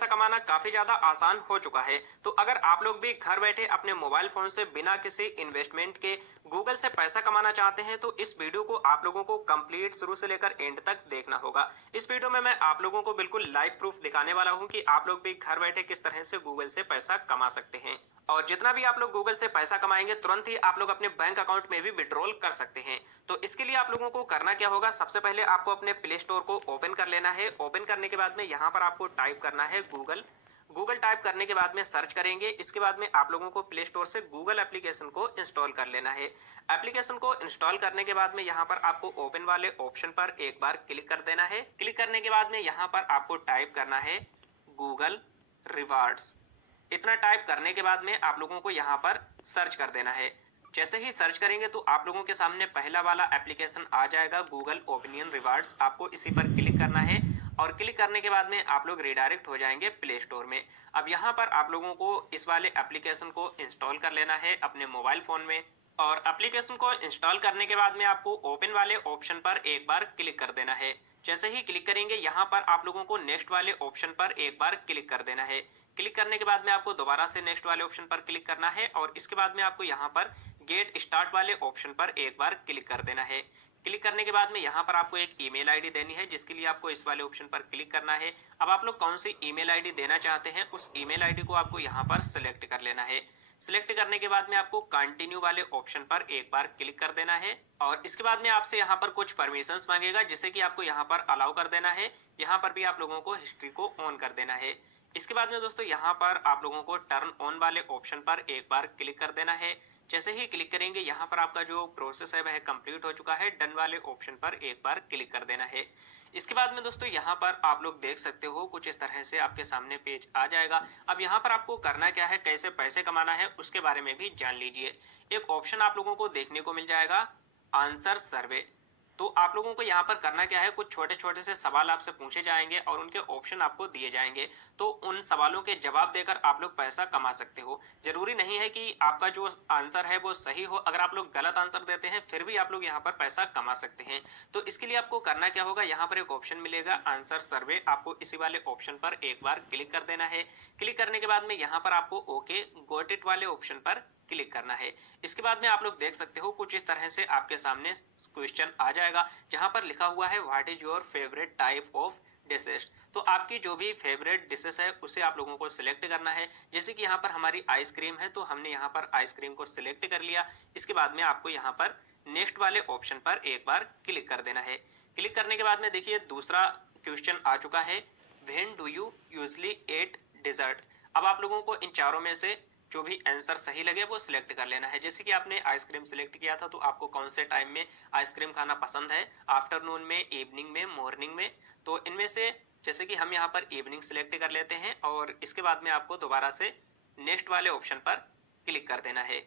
पैसा कमाना काफी ज्यादा आसान हो चुका है। तो अगर आप लोग भी घर बैठे अपने मोबाइल फोन से बिना किसी इन्वेस्टमेंट के गूगल से पैसा कमाना चाहते हैं तो इस वीडियो को आप लोगों को कंप्लीट शुरू से लेकर एंड तक देखना होगा। इस वीडियो में मैं आप लोगों को बिल्कुल लाइव प्रूफ दिखाने वाला हूं कि आप लोग भी घर बैठे किस तरह से गूगल से पैसा कमा सकते हैं। और जितना भी आप लोग गूगल से पैसा कमाएंगे तुरंत ही आप लोग अपने बैंक अकाउंट में भी विड्रॉल कर सकते हैं। तो इसके लिए आप लोगों को करना क्या होगा, सबसे पहले आपको अपने प्ले स्टोर को ओपन कर लेना है। ओपन करने के बाद में यहाँ पर आपको टाइप करना है गूगल। गूगल टाइप करने के बाद में सर्च करेंगे। इसके बाद में आप लोगों को प्ले स्टोर से गूगल एप्लीकेशन को इंस्टॉल कर लेना है। एप्लीकेशन को इंस्टॉल करने के बाद में यहाँ पर आपको ओपन वाले ऑप्शन पर एक बार क्लिक कर देना है। क्लिक करने के बाद में यहाँ पर आपको टाइप करना है गूगल रिवार्ड्स। इतना टाइप करने के बाद में आप लोगों को यहाँ पर सर्च कर देना है। जैसे ही सर्च करेंगे तो आप लोगों के सामने पहला वाला एप्लीकेशन आ जाएगा गूगल ओपिनियन रिवार्ड्स। आपको इसी पर क्लिक करना है और क्लिक करने के बाद में आप लोग रिडायरेक्ट हो जाएंगे प्ले स्टोर में। अब यहाँ पर आप लोगों को इस वाले एप्लीकेशन को इंस्टॉल कर लेना है अपने मोबाइल फोन में। और एप्लीकेशन को इंस्टॉल करने के बाद में आपको ओपन वाले ऑप्शन पर एक बार क्लिक कर देना है। जैसे ही क्लिक करेंगे यहाँ पर आप लोगों को नेक्स्ट वाले ऑप्शन पर एक बार क्लिक कर देना है। क्लिक करने के बाद में आपको दोबारा से नेक्स्ट वाले ऑप्शन पर क्लिक करना है और इसके बाद में आपको यहाँ पर गेट स्टार्ट वाले ऑप्शन पर एक बार क्लिक कर देना है। क्लिक करने के बाद में यहाँ पर आपको एक ईमेल आईडी देनी है, जिसके लिए आपको इस वाले ऑप्शन पर क्लिक करना है। अब आप लोग कौन सी ईमेल आईडी देना चाहते हैं उस ईमेल आईडी को आपको यहाँ पर सिलेक्ट कर लेना है। सिलेक्ट करने के बाद में आपको कंटिन्यू वाले ऑप्शन पर एक बार क्लिक कर देना है और इसके बाद में आपसे यहाँ पर कुछ परमिशंस मांगेगा, जिसे कि आपको यहाँ पर अलाउ कर देना है। यहाँ पर भी आप लोगों को हिस्ट्री को ऑन कर देना है। इसके बाद में दोस्तों यहाँ पर आप लोगों को टर्न ऑन वाले ऑप्शन पर एक बार क्लिक कर देना है। जैसे ही क्लिक करेंगे यहाँ पर आपका जो प्रोसेस है वह कंप्लीट हो चुका है। डन वाले ऑप्शन पर एक बार क्लिक कर देना है। इसके बाद में दोस्तों यहाँ पर आप लोग देख सकते हो कुछ इस तरह से आपके सामने पेज आ जाएगा। अब यहाँ पर आपको करना क्या है, कैसे पैसे कमाना है उसके बारे में भी जान लीजिए। एक ऑप्शन आप लोगों को देखने को मिल जाएगा आंसर सर्वे। तो आप लोगों को यहाँ पर करना क्या है, कुछ छोटे छोटे से सवाल आपसे पूछे जाएंगे और उनके ऑप्शन आपको दिए जाएंगे। तो उन सवालों के जवाब देकर आप लोग पैसा कमा सकते हो। जरूरी नहीं है कि आपका जो आंसर है वो सही हो। अगर आप लोग गलत आंसर देते हैं फिर भी आप लोग यहाँ पर पैसा कमा सकते हैं। तो इसके लिए आपको करना क्या होगा, यहाँ पर एक ऑप्शन मिलेगा आंसर सर्वे। आपको इसी वाले ऑप्शन पर एक बार क्लिक कर देना है। क्लिक करने के बाद में यहाँ पर आपको ओके गोट इट वाले ऑप्शन पर क्लिक करना है। इसके बाद में आप लोग देख सकते हो कुछ इस तरह से आपके सामने क्वेश्चन आ जाएगा, जहां पर लिखा हुआ है what is your favourite type of dishes. तो आपकी जो भी फेवरेट डिशेस है उसे आप लोगों को सिलेक्ट करना है। जैसे कि यहाँ पर हमारी आइसक्रीम है तो हमने यहाँ पर आइसक्रीम को सिलेक्ट कर लिया। इसके बाद में आपको यहाँ पर नेक्स्ट वाले ऑप्शन पर एक बार क्लिक कर देना है। क्लिक करने के बाद में देखिए दूसरा क्वेश्चन आ चुका है, when do you usually eat dessert. अब आप लोगों को इन चारों में से जो भी आंसर सही लगे वो सिलेक्ट कर लेना है। जैसे कि आपने आइसक्रीम सिलेक्ट किया था तो आपको कौन से टाइम में आइसक्रीम खाना पसंद है, आफ्टरनून में, इवनिंग में, मॉर्निंग में। तो इनमें से जैसे कि हम यहाँ पर इवनिंग सिलेक्ट कर लेते हैं और इसके बाद में आपको दोबारा से नेक्स्ट वाले ऑप्शन पर क्लिक कर देना है।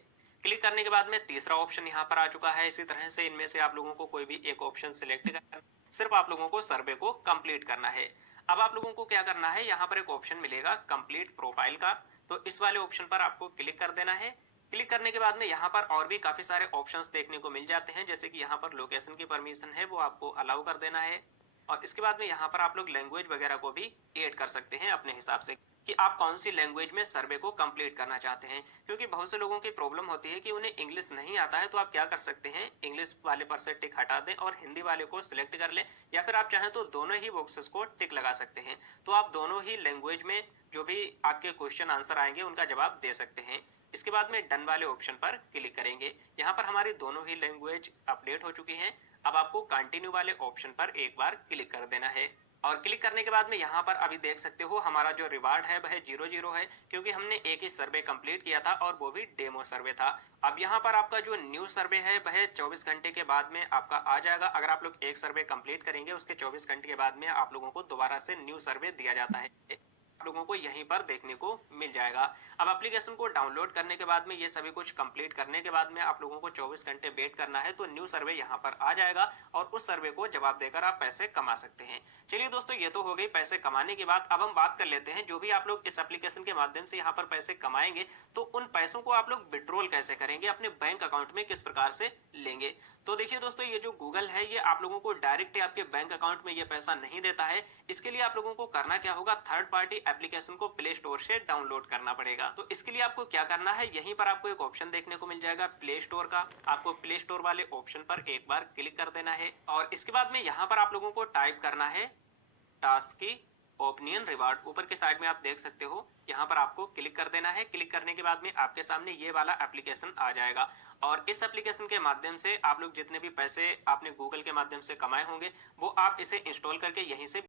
क्लिक करने के बाद में तीसरा ऑप्शन यहाँ पर आ चुका है। इसी तरह से इनमें से आप लोगों को कोई भी एक ऑप्शन सिलेक्ट करना, सिर्फ आप लोगों को सर्वे को कंप्लीट करना है। अब आप लोगों को क्या करना है, यहाँ पर एक ऑप्शन मिलेगा कंप्लीट प्रोफाइल का। तो इस वाले ऑप्शन पर आपको क्लिक कर देना है। क्लिक करने के बाद में यहाँ पर और भी काफी सारे ऑप्शंस देखने को मिल जाते हैं। जैसे कि यहाँ पर लोकेशन की परमिशन है वो आपको अलाउ कर देना है और इसके बाद में यहाँ पर आप लोग लैंग्वेज वगैरह को भी ऐड कर सकते हैं अपने हिसाब से कि आप कौन सी लैंग्वेज में सर्वे को कंप्लीट करना चाहते हैं। क्योंकि बहुत से लोगों की प्रॉब्लम होती है कि उन्हें इंग्लिश नहीं आता है। तो आप क्या कर सकते हैं, इंग्लिश वाले पर से टिक हटा दें और हिंदी वाले को सिलेक्ट कर लें, या फिर आप चाहें तो दोनों ही बॉक्सेस को टिक लगा सकते हैं। तो आप दोनों ही लैंग्वेज में जो भी आपके क्वेश्चन आंसर आएंगे उनका जवाब दे सकते हैं। इसके बाद में डन वाले ऑप्शन पर क्लिक करेंगे। यहाँ पर हमारी दोनों ही लैंग्वेज अपडेट हो चुकी हैं। अब आपको कंटिन्यू वाले ऑप्शन पर एक बार क्लिक कर देना है और क्लिक करने के बाद में यहाँ पर अभी देख सकते हो हमारा जो रिवार्ड है वह 0-0 है, क्योंकि हमने एक ही सर्वे कंप्लीट किया था और वो भी डेमो सर्वे था। अब यहाँ पर आपका जो न्यू सर्वे है वह 24 घंटे के बाद में आपका आ जाएगा। अगर आप लोग एक सर्वे कंप्लीट करेंगे उसके 24 घंटे के बाद में आप लोगों को दोबारा से न्यू सर्वे दिया जाता है। आप लोगों को यहीं पर देखने को मिल जाएगा। अब एप्लीकेशन को डाउनलोड करने के बाद में ये सभी कुछ कंप्लीट करने के बाद में आप लोगों को 24 घंटे वेट करना है, तो न्यू सर्वे यहाँ पर आ जाएगा और उस सर्वे को जवाब देकर आप पैसे कमा सकते हैं। चलिए दोस्तों, ये तो हो गई पैसे कमाने की बात। अब हम बात कर लेते हैं जो भी आप लोग इस एप्लीकेशन के माध्यम से यहाँ पर पैसे कमाएंगे तो उन पैसों को आप लोग विड्रॉल कैसे करेंगे, अपने बैंक अकाउंट में किस प्रकार से लेंगे। तो देखिए दोस्तों, ये जो गूगल है ये आप लोगों को डायरेक्ट आपके बैंक अकाउंट में ये पैसा नहीं देता है। इसके लिए आप लोगों को करना क्या होगा, थर्ड पार्टी एप्लीकेशन को प्ले स्टोर से डाउनलोड करना पड़ेगा। तो इसके लिए आपको क्या करना है, यहीं पर आपको एक ऑप्शन देखने को मिल जाएगा प्ले स्टोर का। आपको प्ले स्टोर वाले ऑप्शन पर एक बार क्लिक कर देना है और इसके बाद में यहाँ पर आप लोगों को टाइप करना है टास्की ओपिनियन रिवार्ड। ऊपर के साइड में आप देख सकते हो, यहाँ पर आपको क्लिक कर देना है। क्लिक करने के बाद में आपके सामने ये वाला एप्लीकेशन आ जाएगा और इस एप्लीकेशन के माध्यम से आप लोग जितने भी पैसे आपने गूगल के माध्यम से कमाए होंगे वो आप इसे इंस्टॉल करके यहीं से